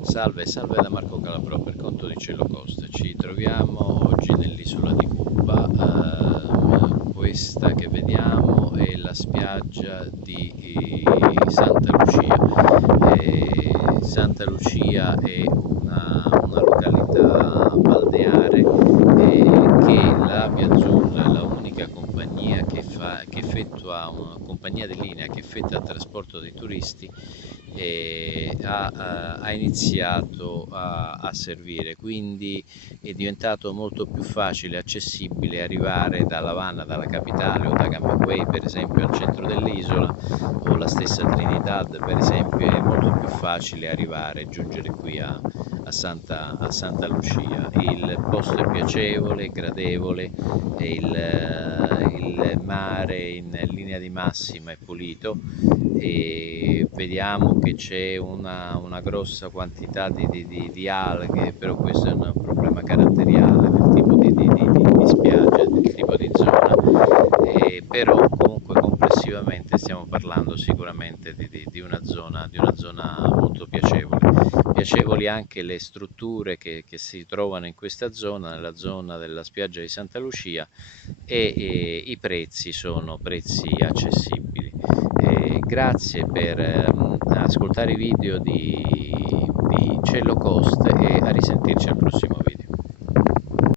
Salve, salve da Marco Calabrò per conto di Cielo Coste. Ci troviamo oggi nell'isola di Cuba. Questa che vediamo è la spiaggia di Santa Lucia. Santa Lucia è una località balneare che la Aviazul, la unica compagnia che effettua, una compagnia di linea che effettua il trasporto dei turisti, ha iniziato a servire, quindi è diventato molto più facile e accessibile arrivare da La Habana, dalla capitale, o da Camagüey per esempio al centro dell'isola, o la stessa Trinidad per esempio. È molto più facile arrivare e giungere qui a Santa Lucia. Il posto è piacevole, gradevole, e il mare in linea di massima è pulito, e vediamo che c'è una grossa quantità di alghe, però questo è un problema caratteriale del tipo di spiaggia, del tipo di zona, però comunque complessivamente stiamo parlando sicuramente di una zona molto piacevole. Piacevoli anche le strutture che si trovano in questa zona, nella zona della spiaggia di Santa Lucia, e i prezzi sono prezzi accessibili. Grazie per ascoltare i video di Cello Cost, e a risentirci al prossimo